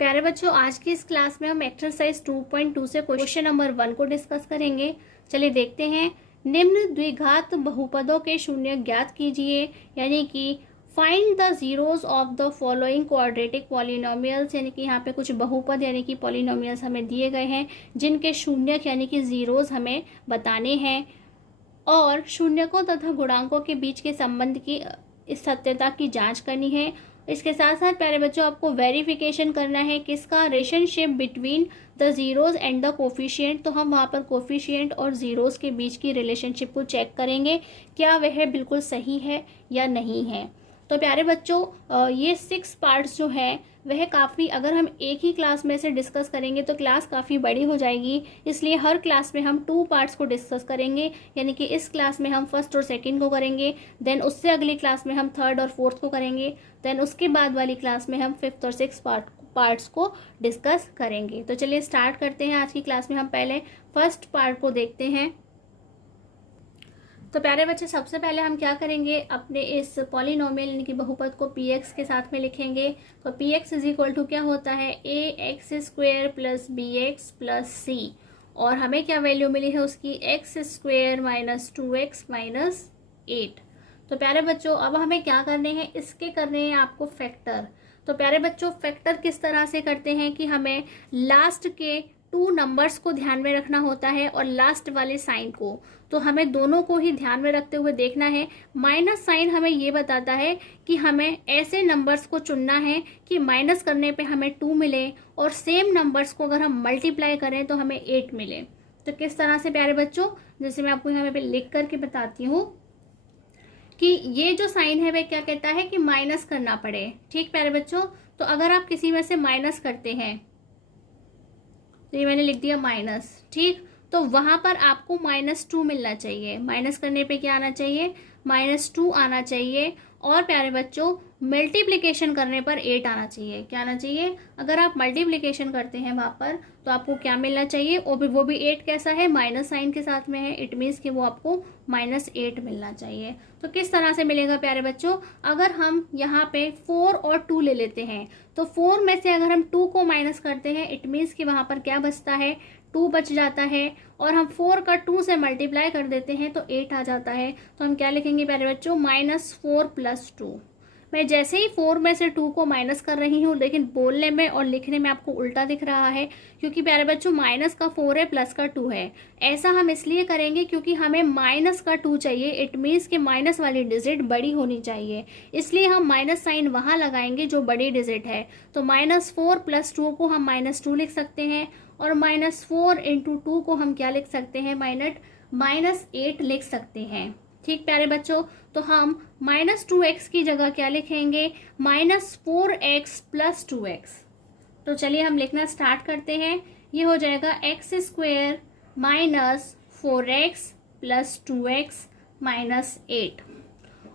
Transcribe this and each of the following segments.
प्यारे बच्चों, आज की इस क्लास में हम एक्सरसाइज 2.2 से क्वेश्चन नंबर 1 को डिस्कस करेंगे। चलिए देखते हैं। निम्न द्विघात बहुपदों के शून्य ज्ञात कीजिए, यानी कि find the zeros of the following quadratic polynomials, यानी कि यहाँ पे कुछ बहुपद यानी कि पॉलिनोमियल्स हमें दिए गए हैं जिनके शून्य यानी कि जीरोज हमें बताने हैं, और शून्यकों तथा गुणांकों के बीच के संबंध की इस सत्यता की जांच करनी है। इसके साथ साथ प्यारे बच्चों आपको वेरिफिकेशन करना है किसका, relationship between the zeros and the coefficient. तो हम वहाँ पर कोफिशिएंट और जीरोज के बीच की रिलेशनशिप को चेक करेंगे, क्या वह बिल्कुल सही है या नहीं है। तो प्यारे बच्चों ये 6 पार्ट्स जो हैं वह काफ़ी, अगर हम एक ही क्लास में से डिस्कस करेंगे तो क्लास काफ़ी बड़ी हो जाएगी, इसलिए हर क्लास में हम 2 पार्ट्स को डिस्कस करेंगे। यानी कि इस क्लास में हम फर्स्ट और सेकंड को करेंगे, देन उससे अगली क्लास में हम थर्ड और फोर्थ को करेंगे, देन उसके बाद वाली क्लास में हम फिफ्थ और सिक्स पार्ट्स को डिस्कस करेंगे। तो चलिए स्टार्ट करते हैं। आज की क्लास में हम पहले फर्स्ट पार्ट को देखते हैं। तो प्यारे बच्चे, सबसे पहले हम क्या करेंगे, अपने इस पॉलिनोमियल यानी कि बहुपद को px के साथ में लिखेंगे। तो px इज इक्वल टू क्या होता है, ax square plus bx plus c, और हमें क्या वैल्यू मिली है उसकी, x square minus 2x minus 8। तो प्यारे बच्चों अब हमें क्या करने हैं, इसके करने हैं आपको फैक्टर। तो प्यारे बच्चों फैक्टर किस तरह से करते हैं कि हमें लास्ट के 2 नंबर्स को ध्यान में रखना होता है और लास्ट वाले साइन को, तो हमें दोनों को ही ध्यान में रखते हुए देखना है। माइनस साइन हमें ये बताता है कि हमें ऐसे नंबर्स को चुनना है कि माइनस करने पे हमें 2 मिले, और सेम नंबर्स को अगर हम मल्टीप्लाई करें तो हमें 8 मिले। तो किस तरह से प्यारे बच्चों, जैसे मैं आपको यहाँ पे लिख करके बताती हूँ कि ये जो साइन है वह क्या कहता है कि माइनस करना पड़े। ठीक प्यारे बच्चों, तो अगर आप किसी में से माइनस करते हैं, तो ये मैंने लिख दिया माइनस, ठीक, तो वहां पर आपको -2 मिलना चाहिए। माइनस करने पे क्या आना चाहिए, -2 आना चाहिए। और प्यारे बच्चों मल्टीप्लिकेशन करने पर 8 आना चाहिए। क्या आना चाहिए, अगर आप मल्टीप्लिकेशन करते हैं वहां पर तो आपको क्या मिलना चाहिए, वो भी 8 कैसा है, माइनस साइन के साथ में है, इट मीन्स कि वो आपको -8 मिलना चाहिए। तो किस तरह से मिलेगा प्यारे बच्चों, अगर हम यहाँ पे 4 और 2 ले लेते हैं, तो 4 में से अगर हम 2 को माइनस करते हैं, इट मीन्स कि वहां पर क्या बचता है, 2 बच जाता है, और हम 4 का 2 से मल्टीप्लाई कर देते हैं तो 8 आ जाता है। तो हम क्या लिखेंगे प्यारे बच्चों, -4 + 2। मैं जैसे ही 4 में से 2 को माइनस कर रही हूँ, लेकिन बोलने में और लिखने में आपको उल्टा दिख रहा है, क्योंकि प्यारे बच्चों माइनस का 4 है, प्लस का 2 है। ऐसा हम इसलिए करेंगे क्योंकि हमें माइनस का 2 चाहिए, इट मीन्स कि माइनस वाली डिजिट बड़ी होनी चाहिए, इसलिए हम माइनस साइन वहां लगाएंगे जो बड़ी डिजिट है। तो -4 + 2 को हम -2 लिख सकते हैं, और -4 × 2 को हम क्या लिख सकते हैं, -8 लिख सकते हैं। ठीक प्यारे बच्चों, तो हम -2x की जगह क्या लिखेंगे, -4x + 2x। तो चलिए हम लिखना स्टार्ट करते हैं। ये हो जाएगा x स्क्वेयर -4x + 2x -8।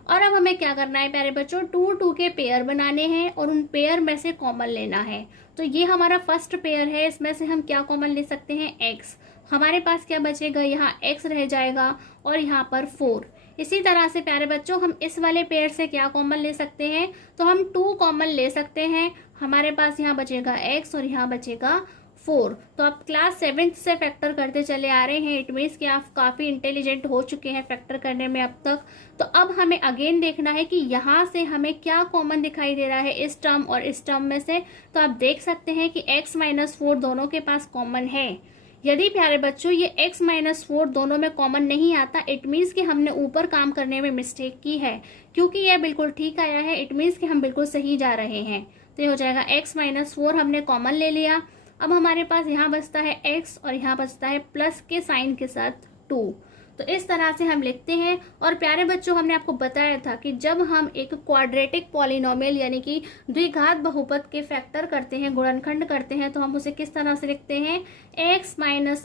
और अब हमें क्या करना है प्यारे बच्चों, 2 के पेयर बनाने हैं और उन पेयर में से कॉमन लेना है। तो ये हमारा फर्स्ट पेयर है, इसमें से हम क्या कॉमन ले सकते हैं, x। हमारे पास क्या बचेगा, यहाँ x रह जाएगा और यहाँ पर 4। इसी तरह से प्यारे बच्चों हम इस वाले पेयर से क्या कॉमन ले सकते हैं, तो हम 2 कॉमन ले सकते हैं। हमारे पास यहाँ बचेगा x और यहाँ बचेगा 4। तो आप क्लास 7th से फैक्टर करते चले आ रहे हैं, इट मीन्स कि आप काफ़ी इंटेलिजेंट हो चुके हैं फैक्टर करने में अब तक। तो अब हमें अगेन देखना है कि यहाँ से हमें क्या कॉमन दिखाई दे रहा है इस टर्म और इस टर्म में से। तो आप देख सकते हैं कि x - 4 दोनों के पास कॉमन है। यदि प्यारे बच्चों ये x - 4 दोनों में कॉमन नहीं आता, इट मीन्स कि हमने ऊपर काम करने में मिस्टेक की है, क्योंकि यह बिल्कुल ठीक आया है, इट मीन्स कि हम बिल्कुल सही जा रहे हैं। तो ये हो जाएगा x - 4 हमने कॉमन ले लिया। अब हमारे पास यहाँ बचता है x और यहाँ बचता है प्लस के साइन के साथ 2। तो इस तरह से हम लिखते हैं। और प्यारे बच्चों हमने आपको बताया था कि जब हम एक क्वाड्रेटिक पॉलिनोमियल यानी कि द्विघात बहुपद के फैक्टर करते हैं, गुणनखंड करते हैं, तो हम उसे किस तरह से लिखते हैं, x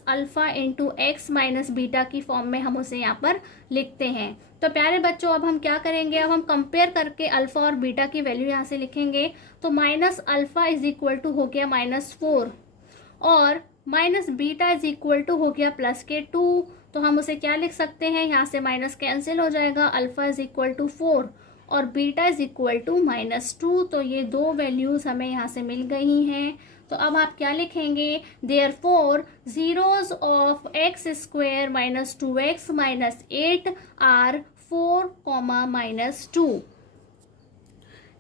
- अल्फा × x - बीटा की फॉर्म में हम उसे यहाँ पर लिखते हैं। तो प्यारे बच्चों अब हम क्या करेंगे, अब हम कंपेयर करके अल्फा और बीटा की वैल्यू यहाँ से लिखेंगे। तो -α = हो गया -4 और -β = हो गया +2। तो हम उसे क्या लिख सकते हैं, यहाँ से माइनस कैंसिल हो जाएगा, अल्फा = 4 और बीटा इज इक्वल टू -2। तो ये दो वैल्यूज़ हमें यहाँ से मिल गई हैं। तो अब आप क्या लिखेंगे, therefore zeros of x square minus 2x minus 8 are 4, -2।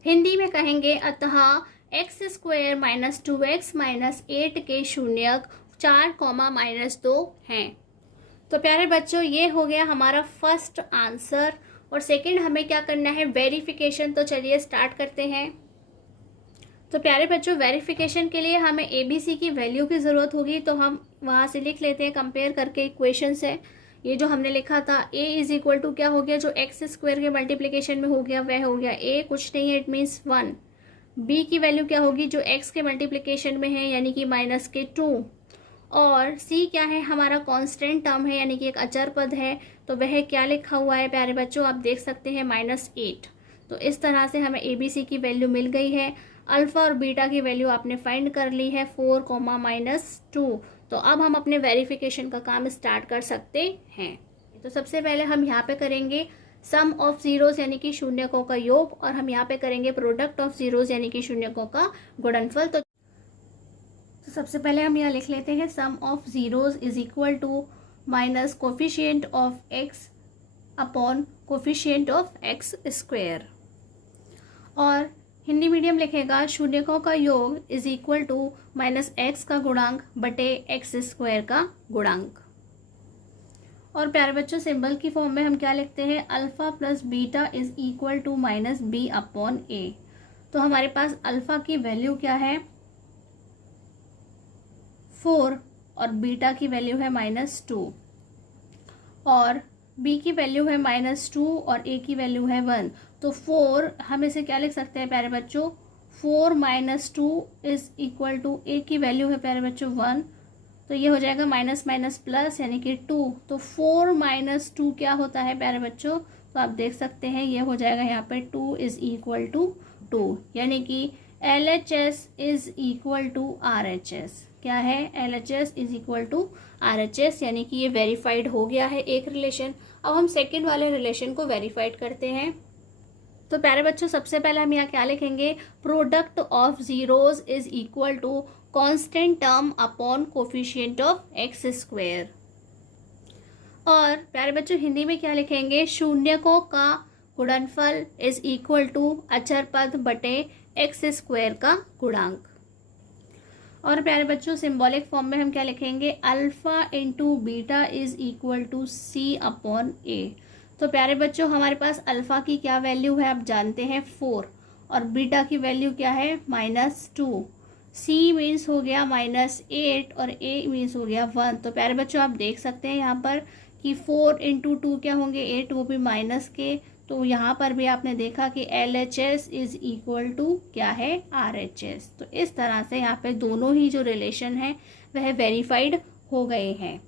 Hindi में कहेंगे अतः x square minus 2x minus 8 के शून्यक 4, -2 हैं। तो प्यारे बच्चों, ये हो गया हमारा फर्स्ट आंसर। और सेकंड हमें क्या करना है, वेरिफिकेशन। तो चलिए स्टार्ट करते हैं। तो प्यारे बच्चों, वेरिफिकेशन के लिए हमें ABC की वैल्यू की ज़रूरत होगी। तो हम वहाँ से लिख लेते हैं कंपेयर करके इक्वेशन से। ये जो हमने लिखा था A इज इक्वल टू क्या हो गया, जो एक्स स्क्वायर के मल्टीप्लिकेशन में हो गया वह हो गया A, कुछ नहीं है, इट मीन्स 1। B की वैल्यू क्या होगी, जो x के मल्टीप्लिकेशन में है यानी कि -2। और C क्या है, हमारा कांस्टेंट टर्म है यानी कि एक अचर पद है। तो वह क्या लिखा हुआ है प्यारे बच्चों, आप देख सकते हैं -8। तो इस तरह से हमें ABC की वैल्यू मिल गई है। अल्फा और बीटा की वैल्यू आपने फाइंड कर ली है 4, -2। तो अब हम अपने वेरिफिकेशन का काम स्टार्ट कर सकते हैं। तो सबसे पहले हम यहाँ पे करेंगे सम ऑफ जीरोस यानी कि शून्यकों का योग, और हम यहाँ पे करेंगे प्रोडक्ट ऑफ जीरोस यानी कि शून्यकों का गुणनफल। तो सबसे पहले हम यहाँ लिख लेते हैं sum of zeros is equal to minus coefficient of X upon coefficient of x square, और हिंदी मीडियम लिखेगा शून्यकों का योग इज इक्वल टू -x का गुणांक बटे x स्क्वायर का गुणांक। और प्यारे बच्चों, सिंबल की फॉर्म में हम क्या लिखते हैं, alpha plus beta is equal to -b upon a। तो हमारे पास अल्फा की वैल्यू क्या है 4 और बीटा की वैल्यू है -2, और b की वैल्यू है -2 और a की वैल्यू है 1। तो 4 हम इसे क्या लिख सकते हैं प्यारे बच्चों, 4 - 2 इज इक्वल टू a की वैल्यू है प्यारे बच्चों 1। तो ये हो जाएगा माइनस माइनस प्लस यानी कि 2। तो 4 - 2 क्या होता है प्यारे बच्चों, तो आप देख सकते हैं ये हो जाएगा यहाँ पे 2 इज इक्वल टू 2, यानी कि LHS is equal to RHS। क्या है, LHS is equal to RHS, यानी कि ये वेरीफाइड हो गया है एक रिलेशन। अब हम सेकेंड वाले रिलेशन को वेरीफाइड करते हैं। तो प्यारे बच्चों, सबसे पहले हम यहाँ क्या लिखेंगे, product of zeros is equal to constant term upon coefficient of x square. और प्यारे बच्चों, हिंदी में क्या लिखेंगे, शून्यकों का गुणनफल इज इक्वल टू अचर पद बटे एक्स स्क्वायर का गुणांक। और प्यारे बच्चों, सिंबॉलिक फॉर्म में हम क्या लिखेंगे, alpha into beta is equal to C upon A। तो प्यारे बच्चों, हमारे पास अल्फा की क्या वैल्यू है आप जानते हैं 4, और बीटा की वैल्यू क्या है -2। C मीन्स हो गया -8 और A मीन्स हो गया 1। तो प्यारे बच्चों, आप देख सकते हैं यहाँ पर कि 4 × 2 क्या होंगे 8, वो भी माइनस के। तो यहाँ पर भी आपने देखा कि LHS इज इक्वल टू क्या है RHS। तो इस तरह से यहाँ पे दोनों ही जो रिलेशन है वह वेरीफाइड हो गए हैं।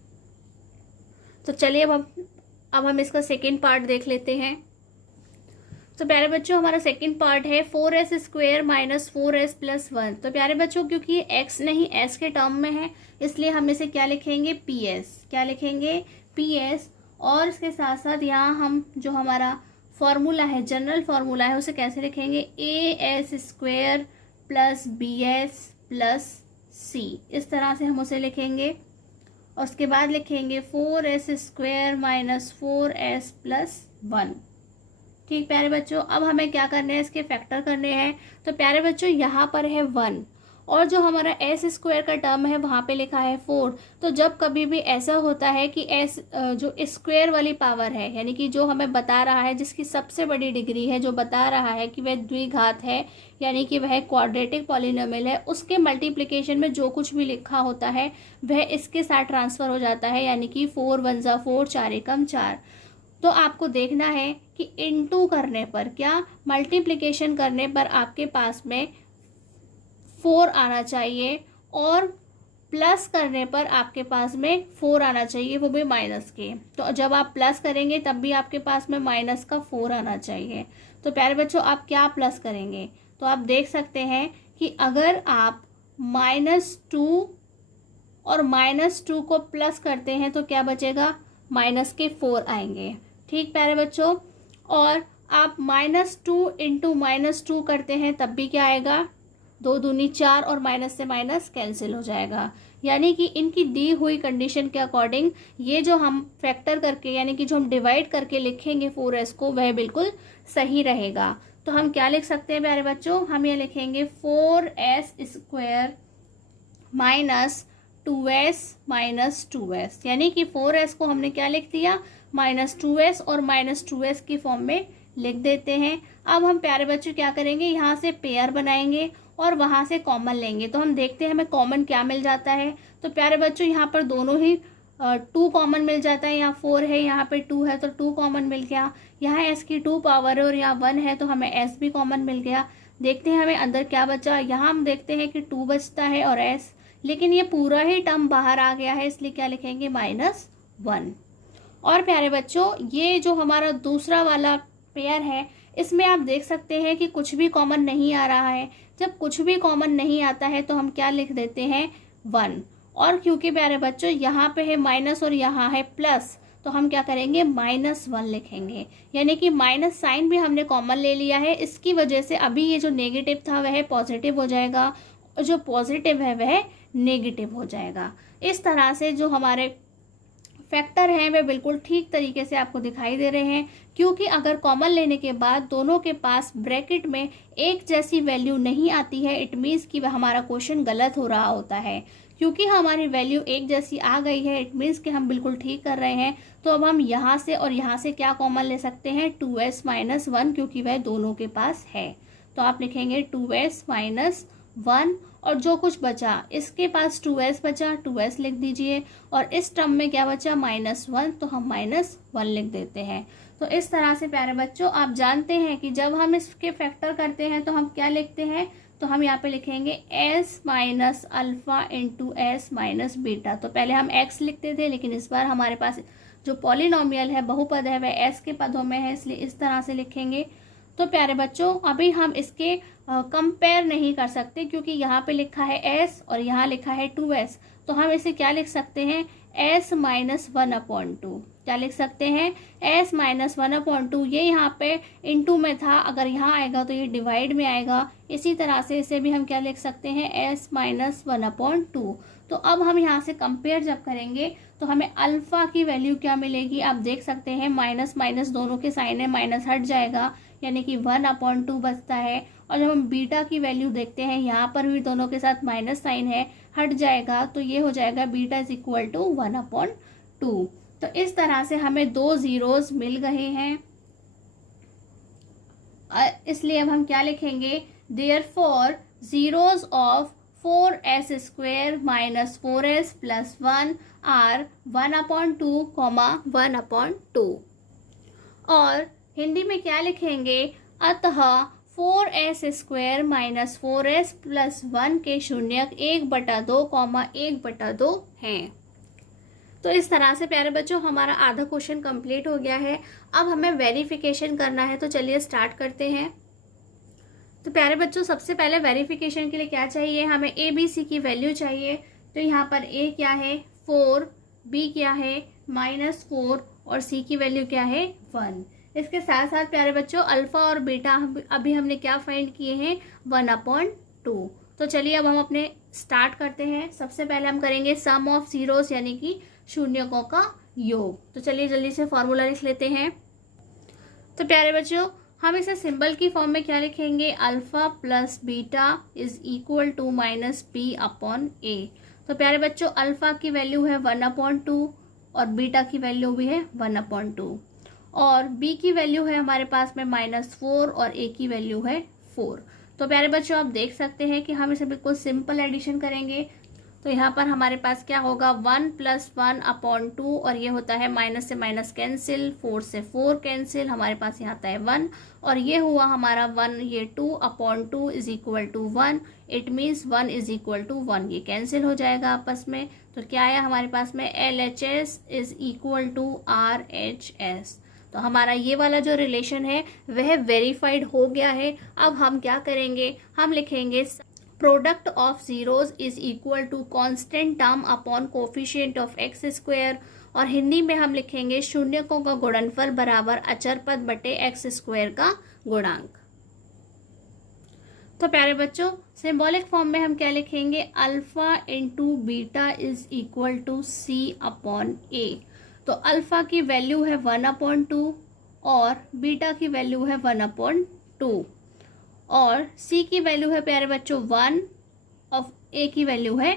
तो चलिए अब हम इसका सेकेंड पार्ट देख लेते हैं। तो प्यारे बच्चों, हमारा सेकेंड पार्ट है 4s square minus 4s plus 1। तो प्यारे बच्चों, क्योंकि ये x नहीं s के टर्म में है, इसलिए हम इसे क्या लिखेंगे PS। क्या लिखेंगे, PS। और इसके साथ साथ यहाँ हम जो हमारा फॉर्मूला है, जनरल फॉर्मूला है, उसे कैसे लिखेंगे, AS square plus BS plus C। इस तरह से हम उसे लिखेंगे। और उसके बाद लिखेंगे 4s square minus 4s plus 1। ठीक प्यारे बच्चों, अब हमें क्या करने हैं, इसके फैक्टर करने हैं। तो प्यारे बच्चों, यहाँ पर है 1 और जो हमारा s स्क्वायर का टर्म है वहाँ पे लिखा है 4। तो जब कभी भी ऐसा होता है कि s जो स्क्वायर वाली पावर है, यानी कि जो हमें बता रहा है, जिसकी सबसे बड़ी डिग्री है, जो बता रहा है कि वह द्विघात है, यानी कि वह क्वाड्रेटिक पॉलिनोमियल है, उसके मल्टीप्लिकेशन में जो कुछ भी लिखा होता है वह इसके साथ ट्रांसफ़र हो जाता है, यानी कि 4 × 1 = 4, 4 × 4। तो आपको देखना है कि इनटू करने पर, क्या मल्टीप्लिकेशन करने पर आपके पास में 4 आना चाहिए, और प्लस करने पर आपके पास में 4 आना चाहिए, वो भी माइनस के। तो जब आप प्लस करेंगे तब भी आपके पास में माइनस का 4 आना चाहिए। तो प्यारे बच्चों, आप क्या प्लस करेंगे, तो आप देख सकते हैं कि अगर आप -2 और -2 को प्लस करते हैं तो क्या बचेगा, -4 आएंगे। ठीक प्यारे बच्चों, और आप -2 इंटू -2 करते हैं तब भी क्या आएगा, 2 दूनी 4 और माइनस से माइनस कैंसिल हो जाएगा। यानी कि इनकी दी हुई कंडीशन के अकॉर्डिंग ये जो हम फैक्टर करके यानी कि जो हम डिवाइड करके लिखेंगे 4s को वह बिल्कुल सही रहेगा। तो हम क्या लिख सकते हैं प्यारे बच्चों, हम ये लिखेंगे 4s² माइनस 2s यानी कि 4s को हमने क्या लिख दिया, -2s और -2s की फॉर्म में लिख देते हैं। अब हम प्यारे बच्चों क्या करेंगे, यहाँ से पेयर बनाएंगे और वहाँ से कॉमन लेंगे। तो हम देखते हैं हमें कॉमन क्या मिल जाता है। तो प्यारे बच्चों यहाँ पर दोनों ही 2 कॉमन मिल जाता है, यहाँ 4 है यहाँ पे 2 है तो 2 कॉमन मिल गया। यहाँ s की 2 पावर है और यहाँ 1 है तो हमें s भी कॉमन मिल गया। देखते हैं हमें अंदर क्या बचा, यहाँ हम देखते हैं कि 2 बचता है और s, लेकिन ये पूरा ही टर्म बाहर आ गया है इसलिए क्या लिखेंगे -1। और प्यारे बच्चों ये जो हमारा दूसरा वाला पेयर है इसमें आप देख सकते हैं कि कुछ भी कॉमन नहीं आ रहा है। जब कुछ भी कॉमन नहीं आता है तो हम क्या लिख देते हैं 1। और क्योंकि प्यारे बच्चों यहाँ पे है माइनस और यहाँ है प्लस तो हम क्या करेंगे -1 लिखेंगे। यानी कि माइनस साइन भी हमने कॉमन ले लिया है, इसकी वजह से अभी ये जो नेगेटिव था वह पॉजिटिव हो जाएगा और जो पॉजिटिव है वह नेगेटिव हो जाएगा। इस तरह से जो हमारे फैक्टर हैं वे बिल्कुल ठीक तरीके से आपको दिखाई दे रहे हैं, क्योंकि अगर कॉमन लेने के बाद दोनों के पास ब्रैकेट में एक जैसी वैल्यू नहीं आती है, इट मीन्स कि वह हमारा क्वेश्चन गलत हो रहा होता है। क्योंकि हमारी वैल्यू एक जैसी आ गई है इट मीन्स कि हम बिल्कुल ठीक कर रहे हैं। तो अब हम यहाँ से और यहाँ से क्या कॉमन ले सकते हैं 2s - 1 क्योंकि वह दोनों के पास है। तो आप लिखेंगे 2s - 1 और जो कुछ बचा इसके पास 2s बचा 2s लिख दीजिए और इस टर्म में क्या बचा -1 तो हम -1 लिख देते हैं। तो इस तरह से प्यारे बच्चों आप जानते हैं कि जब हम इसके फैक्टर करते हैं तो हम क्या लिखते हैं, तो हम यहाँ पे लिखेंगे s - alpha into s - beta. तो पहले हम x लिखते थे लेकिन इस बार हमारे पास जो पॉलिनोमियल है बहुपद है वह s के पदों में है इसलिए इस तरह से लिखेंगे। तो प्यारे बच्चों अभी हम इसके कंपेयर नहीं कर सकते क्योंकि यहाँ पे लिखा है s और यहाँ लिखा है 2s। तो हम इसे क्या लिख सकते हैं s - 1/2। क्या लिख सकते हैं s - 1/2। ये यहाँ पे इनटू में था, अगर यहाँ आएगा तो ये डिवाइड में आएगा। इसी तरह से इसे भी हम क्या लिख सकते हैं s - 1/2। तो अब हम यहाँ से कंपेयर जब करेंगे तो हमें अल्फा की वैल्यू क्या मिलेगी, आप देख सकते हैं माइनस माइनस दोनों के साइन है, माइनस हट जाएगा यानी कि 1/2 बचता है। और जब हम बीटा की वैल्यू देखते हैं यहाँ पर भी दोनों के साथ माइनस साइन है, हट जाएगा तो ये हो जाएगा बीटा इज इक्वल टू 1/2। तो इस तरह से हमें 2 जीरोस मिल गए हैं, इसलिए अब हम क्या लिखेंगे therefore zeros of 4s² - 4s + 1 are 1/2, 1/2। और हिंदी में क्या लिखेंगे, अतः 4s² - 4s + 1 के शून्यक 1/2, 1/2 हैं। तो इस तरह से प्यारे बच्चों हमारा आधा क्वेश्चन कंप्लीट हो गया है। अब हमें वेरिफिकेशन करना है तो चलिए स्टार्ट करते हैं। तो प्यारे बच्चों सबसे पहले वेरिफिकेशन के लिए क्या चाहिए, हमें ABC की वैल्यू चाहिए। तो यहाँ पर A क्या है 4, B क्या है -4 और C की वैल्यू क्या है 1। इसके साथ साथ प्यारे बच्चों अल्फा और बीटा अभी हमने क्या फाइंड किए हैं 1/2। तो चलिए अब हम अपने स्टार्ट करते हैं। सबसे पहले हम करेंगे सम ऑफ जीरोस यानी कि शून्यकों का योग। तो चलिए जल्दी से फॉर्मूला लिख लेते हैं। तो प्यारे बच्चों हम इसे सिंबल की फॉर्म में क्या लिखेंगे, alpha plus beta is equal to -b/a। तो प्यारे बच्चों अल्फा की वैल्यू है 1/2 और बीटा की वैल्यू भी है 1/2 और b की वैल्यू है हमारे पास में -4 और a की वैल्यू है 4। तो प्यारे बच्चों आप देख सकते हैं कि हम इसे बिल्कुल सिंपल एडिशन करेंगे। तो यहाँ पर हमारे पास क्या होगा 1 + 1/2 और ये होता है माइनस से माइनस कैंसिल, 4 से 4 कैंसिल, हमारे पास यहाँ आता है 1 और ये हुआ हमारा 1, ये 2/2 is equal to 1। It means 1 is equal to 1, ये कैंसिल हो जाएगा आपस में। तो क्या आया हमारे पास में LHS is equal to RHS। तो हमारा ये वाला जो रिलेशन है वह वेरीफाइड हो गया है। अब हम क्या करेंगे, हम लिखेंगे product of zeros is equal to constant term upon coefficient of x² और हिंदी में हम लिखेंगे शून्यकों का गुणनफल बराबर अचर पद बटे एक्स स्क्वायर का गुणांक। तो प्यारे बच्चों, सिंबॉलिक फॉर्म में हम क्या लिखेंगे, alpha into beta is equal to C upon A. तो अल्फा की वैल्यू है 1/2 और बीटा की वैल्यू है 1/2 और सी की वैल्यू है प्यारे बच्चों 1 और ए की वैल्यू है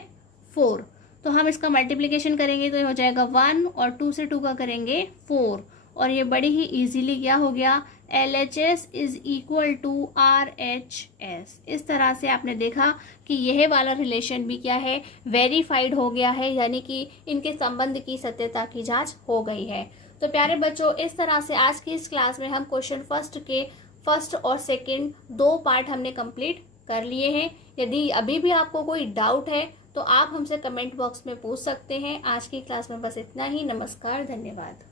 4। तो हम इसका मल्टीप्लिकेशन करेंगे तो ये हो जाएगा 1 और 2 से 2 का करेंगे 4 और ये बड़ी ही इजीली क्या हो गया, LHS is equal to RHS। इस तरह से आपने देखा कि यह वाला रिलेशन भी क्या है, वेरीफाइड हो गया है, यानी कि इनके संबंध की सत्यता की जांच हो गई है। तो प्यारे बच्चों, इस तरह से आज की इस क्लास में हम क्वेश्चन फर्स्ट और सेकंड 2 पार्ट हमने कंप्लीट कर लिए हैं। यदि अभी भी आपको कोई डाउट है तो आप हमसे कमेंट बॉक्स में पूछ सकते हैं। आज की क्लास में बस इतना ही। नमस्कार, धन्यवाद।